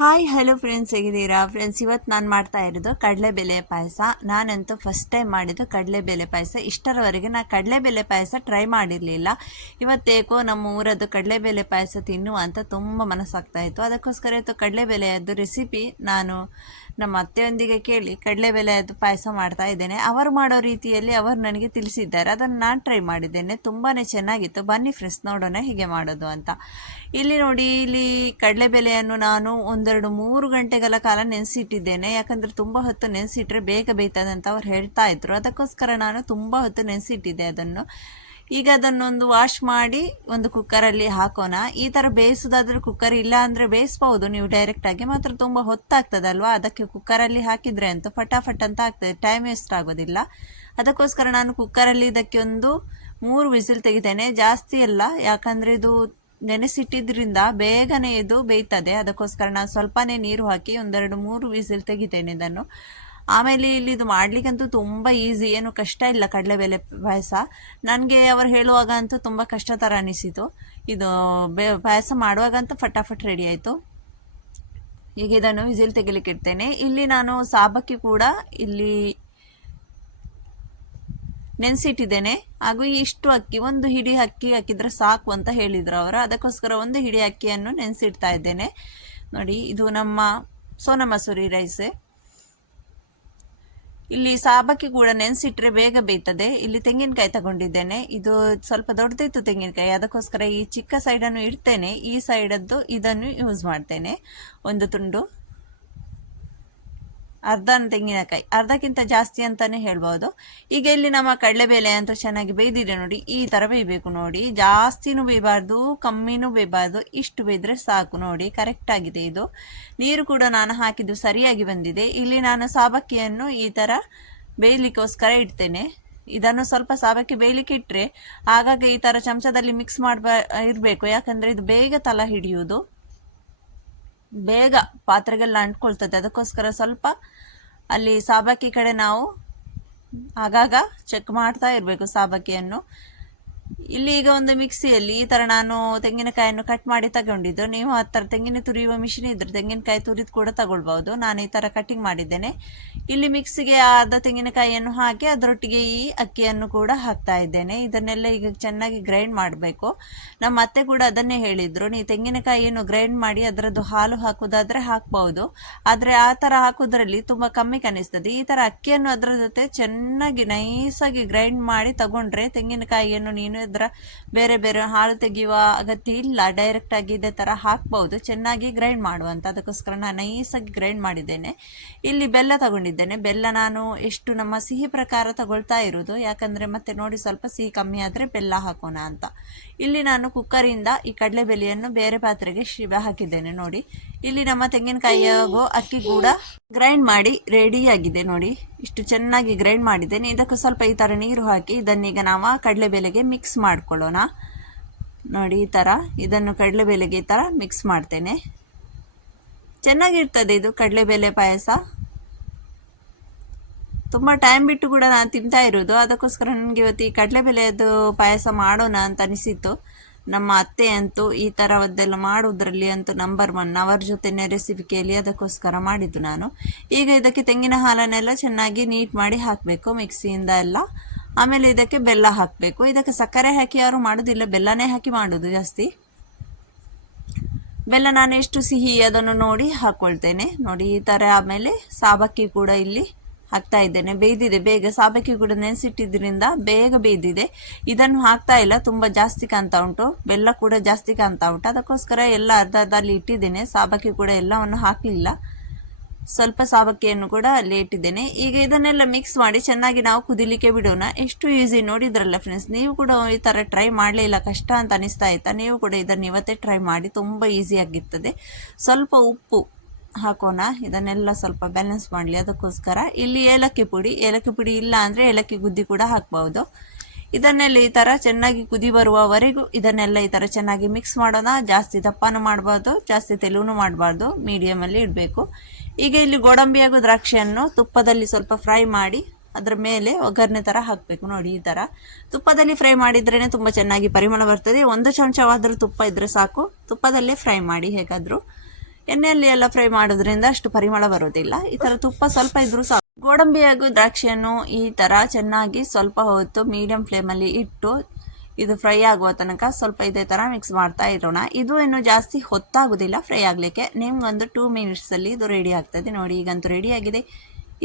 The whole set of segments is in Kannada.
ಹಾಯ್ ಹಲೋ ಫ್ರೆಂಡ್ಸ್, ಹೇಗಿದ್ದೀರಾ ಫ್ರೆಂಡ್ಸ್? ಇವತ್ತು ನಾನು ಮಾಡ್ತಾ ಇರೋದು ಕಡಲೆಬೇಳೆ ಪಾಯಸ. ನಾನಂತೂ ಫಸ್ಟ್ ಟೈಮ್ ಮಾಡಿದ್ದು ಕಡಲೆಬೇಳೆ ಪಾಯಸ. ಇಷ್ಟರವರೆಗೆ ನಾನು ಕಡಲೆಬೇಳೆ ಪಾಯಸ ಟ್ರೈ ಮಾಡಿರಲಿಲ್ಲ. ಇವತ್ತೇಕೋ ನಮ್ಮ ಊರದ್ದು ಕಡಲೆಬೇಳೆ ಪಾಯಸ ತಿನ್ನುವ ಅಂತ ತುಂಬ ಮನಸ್ಸಾಗ್ತಾ ಇತ್ತು. ಅದಕ್ಕೋಸ್ಕರ ಇವತ್ತು ಕಡಲೆಬೇಳೆಯದ್ದು ರೆಸಿಪಿ ನಾನು ನಮ್ಮ ಅತ್ತೆಯೊಂದಿಗೆ ಕೇಳಿ ಕಡಲೆಬೇಳೆಯದ್ದು ಪಾಯಸ ಮಾಡ್ತಾ ಇದ್ದೇನೆ. ಅವರು ಮಾಡೋ ರೀತಿಯಲ್ಲಿ ಅವರು ನನಗೆ ತಿಳಿಸಿದ್ದಾರೆ, ಅದನ್ನು ನಾನು ಟ್ರೈ ಮಾಡಿದ್ದೇನೆ. ತುಂಬಾ ಚೆನ್ನಾಗಿತ್ತು. ಬನ್ನಿ ಫ್ರೆಂಡ್ಸ್, ನೋಡೋಣ ಹೇಗೆ ಮಾಡೋದು ಅಂತ. ಇಲ್ಲಿ ನೋಡಿ, ಇಲ್ಲಿ ಕಡಲೆಬೇಳೆಯನ್ನು ನಾನು 1-2-3 ಗಂಟೆಗಳ ಕಾಲ ನೆನೆಸಿಟ್ಟಿದ್ದೇನೆ. ಯಾಕಂದರೆ ತುಂಬ ಹೊತ್ತು ನೆನೆಸಿಟ್ರೆ ಬೇಗ ಬೇಯ್ತದೆ ಅಂತ ಅವ್ರು ಹೇಳ್ತಾ ಇದ್ರು. ಅದಕ್ಕೋಸ್ಕರ ನಾನು ತುಂಬ ಹೊತ್ತು ನೆನೆಸಿಟ್ಟಿದ್ದೆ ಅದನ್ನು. ಈಗ ಅದನ್ನೊಂದು ವಾಶ್ ಮಾಡಿ ಒಂದು ಕುಕ್ಕರಲ್ಲಿ ಹಾಕೋಣ. ಈ ಥರ ಬೇಯಿಸೋದಾದ್ರೆ ಕುಕ್ಕರ್ ಇಲ್ಲ ಅಂದರೆ ಬೇಯಿಸ್ಬೋದು ನೀವು ಡೈರೆಕ್ಟಾಗಿ, ಮಾತ್ರ ತುಂಬ ಹೊತ್ತಾಗ್ತದಲ್ವಾ. ಅದಕ್ಕೆ ಕುಕ್ಕರಲ್ಲಿ ಹಾಕಿದರೆ ಅಂತೂ ಫಟಾಫಟ್ ಅಂತ ಆಗ್ತದೆ, ಟೈಮ್ ವೇಸ್ಟ್ ಆಗೋದಿಲ್ಲ. ಅದಕ್ಕೋಸ್ಕರ ನಾನು ಕುಕ್ಕರಲ್ಲಿ ಇದಕ್ಕೆ ಒಂದು 3 ವಿಸಿಲ್ ತೆಗಿತೇನೆ, ಜಾಸ್ತಿ ಅಲ್ಲ. ಯಾಕಂದರೆ ಇದು ನೆನೆಸಿಟ್ಟಿದ್ರಿಂದ ಬೇಗನೆ ಇದು ಬೇಯ್ತದೆ. ಅದಕ್ಕೋಸ್ಕರ ನಾನು ಸ್ವಲ್ಪನೇ ನೀರು ಹಾಕಿ 1-2-3 ವಿಸಿಲ್ ತೆಗಿತೇನೆ ಇದನ್ನು. ಆಮೇಲೆ ಇಲ್ಲಿ ಇದು ಮಾಡ್ಲಿಕ್ಕಂತೂ ತುಂಬ ಈಸಿ, ಏನು ಕಷ್ಟ ಇಲ್ಲ ಕಡಲೆಬೇಳೆ ಪಾಯಸ. ನನಗೆ ಅವರು ಹೇಳುವಾಗ ಅಂತೂ ತುಂಬ ಕಷ್ಟ ಥರ ಅನಿಸಿತು. ಇದು ಪಾಯಸ ಮಾಡುವಾಗಂತೂ ಫಟಾಫಟ್ ರೆಡಿ ಆಯಿತು. ಈಗ ಇದನ್ನು ವಿಸಿಲ್ ತೆಗಿಲಿಕ್ಕೆ ಇಡ್ತೇನೆ. ಇಲ್ಲಿ ನಾನು ಸಾಬಕ್ಕಿ ಕೂಡ ಇಲ್ಲಿ ನೆನೆಸಿಟ್ಟಿದ್ದೇನೆ. ಹಾಗೂ ಇಷ್ಟು ಅಕ್ಕಿ, ಒಂದು ಹಿಡಿ ಅಕ್ಕಿ ಹಾಕಿದ್ರೆ ಸಾಕು ಅಂತ ಹೇಳಿದ್ರು ಅವರು. ಅದಕ್ಕೋಸ್ಕರ ಒಂದು ಹಿಡಿ ಅಕ್ಕಿಯನ್ನು ನೆನೆಸಿಡ್ತಾ ಇದ್ದೇನೆ. ನೋಡಿ, ಇದು ನಮ್ಮ ಸೋನಾ ಮಸೂರಿ ರೈಸ್. ಇಲ್ಲಿ ಸಾಬಕ್ಕಿ ಕೂಡ ನೆನೆಸಿಟ್ರೆ ಬೇಗ ಬೇಯ್ತದೆ. ಇಲ್ಲಿ ತೆಂಗಿನಕಾಯಿ ತಗೊಂಡಿದ್ದೇನೆ. ಇದು ಸ್ವಲ್ಪ ದೊಡ್ಡದಿತ್ತು ತೆಂಗಿನಕಾಯಿ, ಅದಕ್ಕೋಸ್ಕರ ಈ ಚಿಕ್ಕ ಸೈಡನ್ನು ಇಡ್ತೇನೆ. ಈ ಸೈಡದ್ದು ಇದನ್ನು ಯೂಸ್ ಮಾಡ್ತೇನೆ. ಒಂದು ತುಂಡು, ಅರ್ಧ ತೆಂಗಿನಕಾಯಿ, ಅರ್ಧಕ್ಕಿಂತ ಜಾಸ್ತಿ ಅಂತಾನೆ ಹೇಳ್ಬೋದು. ಈಗ ಇಲ್ಲಿ ನಮ್ಮ ಕಡಲೆಬೇಳೆ ಅಂತ ಚೆನ್ನಾಗಿ ಬೇಯ್ದಿದೆ ನೋಡಿ. ಈ ಥರ ಬೇಯಬೇಕು ನೋಡಿ, ಜಾಸ್ತಿನೂ ಬೇಯಬಾರ್ದು, ಕಮ್ಮಿನೂ ಬೇಯಬಾರ್ದು, ಇಷ್ಟು ಬೇಯ್ದ್ರೆ ಸಾಕು. ನೋಡಿ, ಕರೆಕ್ಟ್ ಆಗಿದೆ ಇದು. ನೀರು ಕೂಡ ನಾನು ಹಾಕಿದ್ದು ಸರಿಯಾಗಿ ಬಂದಿದೆ. ಇಲ್ಲಿ ನಾನು ಸಾಬಕ್ಕಿಯನ್ನು ಈ ಥರ ಬೇಯಲಿಕ್ಕೋಸ್ಕರ ಇಡ್ತೇನೆ. ಇದನ್ನು ಸ್ವಲ್ಪ ಸಾಬಕ್ಕಿ ಬೇಯಲಿಕ್ಕೆ ಇಟ್ಟರೆ ಆಗಾಗ ಈ ಥರ ಚಮಚದಲ್ಲಿ ಮಿಕ್ಸ್ ಇರಬೇಕು. ಯಾಕಂದರೆ ಇದು ಬೇಗ ತಳ ಹಿಡಿಯುವುದು, ಬೇಗ ಪಾತ್ರೆಗೆಲ್ಲ ಅಂಟ್ಕೊಳ್ತದೆ. ಅದಕ್ಕೋಸ್ಕರ ಸ್ವಲ್ಪ ಅಲ್ಲಿ ಸಾಬಕ್ಕಿ ಕಡೆ ನಾವು ಆಗಾಗ ಚೆಕ್ ಮಾಡ್ತಾ ಇರಬೇಕು ಸಾಬಕ್ಕಿಯನ್ನು. ಇಲ್ಲಿ ಈಗ ಒಂದು ಮಿಕ್ಸಿಯಲ್ಲಿ ಈ ಥರ ನಾನು ತೆಂಗಿನಕಾಯನ್ನು ಕಟ್ ಮಾಡಿ ತಗೊಂಡಿದ್ದು. ನೀವು ಆ ಥರ ತೆಂಗಿನ ತುರಿಯುವ ಮಿಷಿನ್ ಇದ್ರೆ ತೆಂಗಿನಕಾಯಿ ತುರಿದು ಕೂಡ ತಗೊಳ್ಬಹುದು. ನಾನು ಈ ಥರ ಕಟ್ಟಿಂಗ್ ಮಾಡಿದ್ದೇನೆ. ಇಲ್ಲಿ ಮಿಕ್ಸಿಗೆ ಆದ ತೆಂಗಿನಕಾಯಿಯನ್ನು ಹಾಕಿ ಅದರೊಟ್ಟಿಗೆ ಈ ಅಕ್ಕಿಯನ್ನು ಕೂಡ ಹಾಕ್ತಾ ಇದ್ದೇನೆ. ಇದನ್ನೆಲ್ಲ ಈಗ ಚೆನ್ನಾಗಿ ಗ್ರೈಂಡ್ ಮಾಡಬೇಕು. ನಮ್ಮ ಅತ್ತೆ ಕೂಡ ಅದನ್ನೇ ಹೇಳಿದ್ರು, ನೀವು ತೆಂಗಿನಕಾಯಿಯನ್ನು ಗ್ರೈಂಡ್ ಮಾಡಿ ಅದರದ್ದು ಹಾಲು ಹಾಕೋದಾದ್ರೆ ಹಾಕ್ಬಹುದು, ಆದರೆ ಆ ಥರ ಹಾಕೋದ್ರಲ್ಲಿ ತುಂಬ ಕಮ್ಮಿ ಕಾಣಿಸ್ತದೆ. ಈ ಥರ ಅಕ್ಕಿಯನ್ನು ಅದರ ಜೊತೆ ಚೆನ್ನಾಗಿ ನೈಸಾಗಿ ಗ್ರೈಂಡ್ ಮಾಡಿ ತಗೊಂಡ್ರೆ ತೆಂಗಿನಕಾಯಿಯನ್ನು ನೀನು ಅದರ ಬೇರೆ ಬೇರೆ ಹಾಲು ತೆಗೆಯುವ ಅಗತ್ಯ ಇಲ್ಲ, ಡೈರೆಕ್ಟ್ ಆಗಿ ಇದೇ ತರ ಹಾಕ್ಬಹುದು. ಚೆನ್ನಾಗಿ ಗ್ರೈಂಡ್ ಮಾಡುವಂತ, ಅದಕ್ಕೋಸ್ಕರ ನಾನು ನೈಸಾಗಿ ಗ್ರೈಂಡ್ ಮಾಡಿದ್ದೇನೆ. ಇಲ್ಲಿ ಬೆಲ್ಲ ತಗೊಂಡಿದ್ದೇನೆ. ಬೆಲ್ಲ ನಾನು ಎಷ್ಟು ನಮ್ಮ ಸಿಹಿ ಪ್ರಕಾರ ತಗೊಳ್ತಾ ಇರೋದು, ಯಾಕಂದ್ರೆ ಮತ್ತೆ ನೋಡಿ ಸ್ವಲ್ಪ ಸಿಹಿ ಕಮ್ಮಿ ಆದ್ರೆ ಬೆಲ್ಲ ಹಾಕೋಣ ಅಂತ. ಇಲ್ಲಿ ನಾನು ಕುಕ್ಕರಿಂದ ಈ ಕಡಲೆಬೇಳೆಯನ್ನು ಬೇರೆ ಪಾತ್ರೆಗೆ ಹಾಕಿದ್ದೇನೆ. ನೋಡಿ, ಇಲ್ಲಿ ನಮ್ಮ ತೆಂಗಿನಕಾಯಿ ಹಾಗೂ ಅಕ್ಕಿ ಕೂಡ ಗ್ರೈಂಡ್ ಮಾಡಿ ರೆಡಿ ಆಗಿದೆ. ನೋಡಿ, ಇಷ್ಟು ಚೆನ್ನಾಗಿ ಗ್ರೈಂಡ್ ಮಾಡಿದ್ದೇನೆ. ಇದಕ್ಕೆ ಸ್ವಲ್ಪ ಈ ತರ ನೀರು ಹಾಕಿ ಇದನ್ನೀಗ ನಾವು ಕಡಲೆಬೇಳೆಗೆ ಮಿಕ್ಸ್ ಮಾಡ್ಕೊಳ್ಳೋಣ. ನೋಡಿ, ಈ ತರ ಇದನ್ನು ಕಡಲೆಬೇಳೆಗೆ ಈ ತರ ಮಿಕ್ಸ್ ಮಾಡ್ತೇನೆ. ಚೆನ್ನಾಗಿರ್ತದೆ ಇದು ಕಡಲೆಬೇಳೆ ಪಾಯಸ. ತುಂಬಾ ಟೈಮ್ ಬಿಟ್ಟು ಕೂಡ ನಾನು ತಿಂತಾ ಇರೋದು. ಅದಕ್ಕೋಸ್ಕರ ನನಗೆ ಇವತ್ತು ಈ ಕಡಲೆಬೇಳೆಯದ್ದು ಪಾಯಸ ಮಾಡೋಣ ಅಂತ ಅನಿಸಿತ್ತು. ನಮ್ಮ ಅತ್ತೆ ಅಂತೂ ಈ ಥರದ್ದೆಲ್ಲ ಮಾಡುವುದರಲ್ಲಿ ಅಂತೂ ನಂಬರ್ 1. ಅವರ ಜೊತೆನೇ ರೆಸಿಪಿ ಕೇಳಿ ಅದಕ್ಕೋಸ್ಕರ ಮಾಡಿದ್ದು ನಾನು. ಈಗ ಇದಕ್ಕೆ ತೆಂಗಿನ ಹಾಲನ್ನೆಲ್ಲ ಚೆನ್ನಾಗಿ ನೀಟ್ ಮಾಡಿ ಹಾಕಬೇಕು ಮಿಕ್ಸಿಯಿಂದ ಎಲ್ಲ. ಆಮೇಲೆ ಇದಕ್ಕೆ ಬೆಲ್ಲ ಹಾಕಬೇಕು. ಇದಕ್ಕೆ ಸಕ್ಕರೆ ಹಾಕಿ ಯಾರು ಮಾಡೋದಿಲ್ಲ, ಬೆಲ್ಲನೇ ಹಾಕಿ ಮಾಡೋದು ಜಾಸ್ತಿ. ಬೆಲ್ಲ ನಾನು ಎಷ್ಟು ಸಿಹಿ ಅದನ್ನು ನೋಡಿ ಹಾಕ್ಕೊಳ್ತೇನೆ. ನೋಡಿ, ಈ ಥರ. ಆಮೇಲೆ ಸಾಬಕ್ಕಿ ಕೂಡ ಇಲ್ಲಿ ಹಾಕ್ತಾ ಇದ್ದೇನೆ. ಬೇಯ್ದಿದೆ ಬೇಗ, ಸಾಬಕ್ಕಿ ಕೂಡ ನೆನೆಸಿಟ್ಟಿದ್ರಿಂದ ಬೇಗ ಬೇಯ್ದಿದೆ. ಇದನ್ನು ಹಾಕ್ತಾ ಇಲ್ಲ, ತುಂಬ ಜಾಸ್ತಿ ಕಾಣ್ತಾ ಉಂಟು. ಬೆಲ್ಲ ಕೂಡ ಜಾಸ್ತಿ ಕಾಣ್ತಾ ಉಂಟು, ಅದಕ್ಕೋಸ್ಕರ ಎಲ್ಲ ಅರ್ಧದಲ್ಲಿ ಇಟ್ಟಿದ್ದೇನೆ. ಸಾಬಕ್ಕಿ ಕೂಡ ಎಲ್ಲವನ್ನು ಹಾಕಲಿಲ್ಲ, ಸ್ವಲ್ಪ ಸಾಬಕ್ಕಿಯನ್ನು ಕೂಡ ಅಲ್ಲಿ ಇಟ್ಟಿದ್ದೇನೆ. ಈಗ ಇದನ್ನೆಲ್ಲ ಮಿಕ್ಸ್ ಮಾಡಿ ಚೆನ್ನಾಗಿ ನಾವು ಕುದಿಲಿಕ್ಕೆ ಬಿಡೋಣ. ಎಷ್ಟು ಈಸಿ ನೋಡಿದ್ರಲ್ಲ ಫ್ರೆಂಡ್ಸ್. ನೀವು ಕೂಡ ಈ ಥರ ಟ್ರೈ ಮಾಡಲಿಲ್ಲ, ಕಷ್ಟ ಅಂತ ಅನಿಸ್ತಾ ಇತ್ತಾ? ನೀವು ಕೂಡ ಇದನ್ನು ಇವತ್ತೇ ಟ್ರೈ ಮಾಡಿ, ತುಂಬ ಈಸಿ ಆಗಿರ್ತದೆ. ಸ್ವಲ್ಪ ಉಪ್ಪು ಹಾಕೋಣ, ಇದನ್ನೆಲ್ಲ ಸ್ವಲ್ಪ ಬ್ಯಾಲೆನ್ಸ್ ಮಾಡಲಿ ಅದಕ್ಕೋಸ್ಕರ. ಇಲ್ಲಿ ಏಲಕ್ಕಿ ಪುಡಿ ಇಲ್ಲ ಅಂದರೆ ಏಲಕ್ಕಿ ಗುದ್ದಿ ಕೂಡ ಹಾಕ್ಬಹುದು. ಇದನ್ನೆಲ್ಲ ಈ ಥರ ಚೆನ್ನಾಗಿ ಕುದಿ ಬರುವವರೆಗೂ ಇದನ್ನೆಲ್ಲ ಈ ಥರ ಚೆನ್ನಾಗಿ ಮಿಕ್ಸ್ ಮಾಡೋಣ. ಜಾಸ್ತಿ ದಪ್ಪನೂ ಮಾಡಬಾರ್ದು, ಜಾಸ್ತಿ ತೆಲುನು ಮಾಡಬಾರ್ದು, ಮೀಡಿಯಮಲ್ಲಿ ಇಡಬೇಕು. ಈಗ ಇಲ್ಲಿ ಗೋಡಂಬಿ ಹಾಗೂ ದ್ರಾಕ್ಷಿಯನ್ನು ತುಪ್ಪದಲ್ಲಿ ಸ್ವಲ್ಪ ಫ್ರೈ ಮಾಡಿ ಅದರ ಮೇಲೆ ಒಗ್ಗರಣೆ ಥರ ಹಾಕಬೇಕು. ನೋಡಿ, ಈ ಥರ ತುಪ್ಪದಲ್ಲಿ ಫ್ರೈ ಮಾಡಿದ್ರೇ ತುಂಬ ಚೆನ್ನಾಗಿ ಪರಿಮಳ ಬರ್ತದೆ. 1 ಚಮಚವಾದರೂ ತುಪ್ಪ ಇದ್ದರೆ ಸಾಕು, ತುಪ್ಪದಲ್ಲೇ ಫ್ರೈ ಮಾಡಿ ಹೇಗಾದರೂ. ಎಣ್ಣೆಯಲ್ಲಿ ಎಲ್ಲ ಫ್ರೈ ಮಾಡೋದ್ರಿಂದ ಅಷ್ಟು ಪರಿಮಳ ಬರೋದಿಲ್ಲ. ಈ ಥರ ತುಪ್ಪ ಸ್ವಲ್ಪ ಇದ್ರೂ ಸಾಕು. ಗೋಡಂಬಿ ಹಾಗೂ ದ್ರಾಕ್ಷಿಯನ್ನು ಈ ಥರ ಚೆನ್ನಾಗಿ ಸ್ವಲ್ಪ ಹೊತ್ತು ಮೀಡಿಯಂ ಫ್ಲೇಮಲ್ಲಿ ಇಟ್ಟು ಇದು ಫ್ರೈ ಆಗುವ ತನಕ ಸ್ವಲ್ಪ ಇದೇ ಥರ ಮಿಕ್ಸ್ ಮಾಡ್ತಾ ಇರೋಣ. ಇದು ಇನ್ನು ಜಾಸ್ತಿ ಹೊತ್ತಾಗೋದಿಲ್ಲ ಫ್ರೈ ಆಗಲಿಕ್ಕೆ. ನಿಮ್ಗೊಂದು 2 ಮಿನಿಟ್ಸಲ್ಲಿ ಇದು ರೆಡಿ ಆಗ್ತದೆ. ನೋಡಿ ಈಗಂತೂ ರೆಡಿ ಆಗಿದೆ.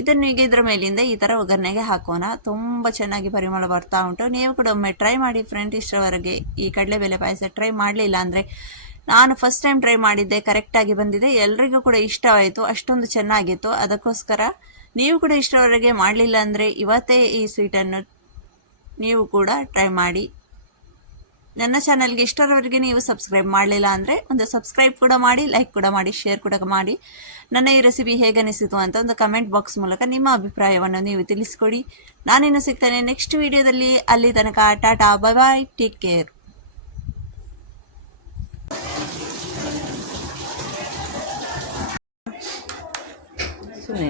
ಇದನ್ನು ಈಗ ಇದರ ಮೇಲಿಂದ ಈ ಥರ ಒಗ್ಗರಣೆಗೆ ಹಾಕೋಣ. ತುಂಬ ಚೆನ್ನಾಗಿ ಪರಿಮಳ ಬರ್ತಾ ಉಂಟು. ನೀವು ಕೂಡ ಒಮ್ಮೆ ಟ್ರೈ ಮಾಡಿ ಫ್ರೆಂಡ್. ಇಷ್ಟರವರೆಗೆ ಈ ಕಡಲೆಬೇಳೆ ಪಾಯಸ ಟ್ರೈ ಮಾಡಲಿಲ್ಲ ಅಂದರೆ, ನಾನು ಫಸ್ಟ್ ಟೈಮ್ ಟ್ರೈ ಮಾಡಿದ್ದೆ, ಕರೆಕ್ಟಾಗಿ ಬಂದಿದೆ, ಎಲ್ರಿಗೂ ಕೂಡ ಇಷ್ಟವಾಯಿತು, ಅಷ್ಟೊಂದು ಚೆನ್ನಾಗಿತ್ತು. ಅದಕ್ಕೋಸ್ಕರ ನೀವು ಕೂಡ ಇಷ್ಟರವರೆಗೆ ಮಾಡಲಿಲ್ಲ ಅಂದರೆ ಇವತ್ತೇ ಈ ಸ್ವೀಟನ್ನು ನೀವು ಕೂಡ ಟ್ರೈ ಮಾಡಿ. ನನ್ನ ಚಾನಲ್ಗೆ ಇಷ್ಟರವರೆಗೆ ನೀವು ಸಬ್ಸ್ಕ್ರೈಬ್ ಮಾಡಲಿಲ್ಲ ಅಂದರೆ ಒಂದು ಸಬ್ಸ್ಕ್ರೈಬ್ ಕೂಡ ಮಾಡಿ, ಲೈಕ್ ಕೂಡ ಮಾಡಿ, ಶೇರ್ ಕೂಡ ಮಾಡಿ. ನನ್ನ ಈ ರೆಸಿಪಿ ಹೇಗೆ ಅನಿಸಿತು ಅಂತ ಒಂದು ಕಮೆಂಟ್ ಬಾಕ್ಸ್ ಮೂಲಕ ನಿಮ್ಮ ಅಭಿಪ್ರಾಯವನ್ನು ನೀವು ತಿಳಿಸ್ಕೊಡಿ. ನಾನಿನ್ನು ಸಿಗ್ತೇನೆ ನೆಕ್ಸ್ಟ್ ವಿಡಿಯೋದಲ್ಲಿ. ಅಲ್ಲಿ ತನಕ tata, bye bye, take care. सुने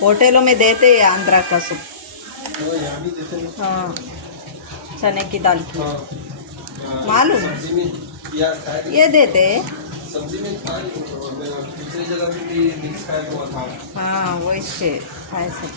होटलों में देते हैं आंध्रा का सूप. हाँ, चने की दाल की. मालूम ये देते सब्जी में. हाँ वैसे ऐसे.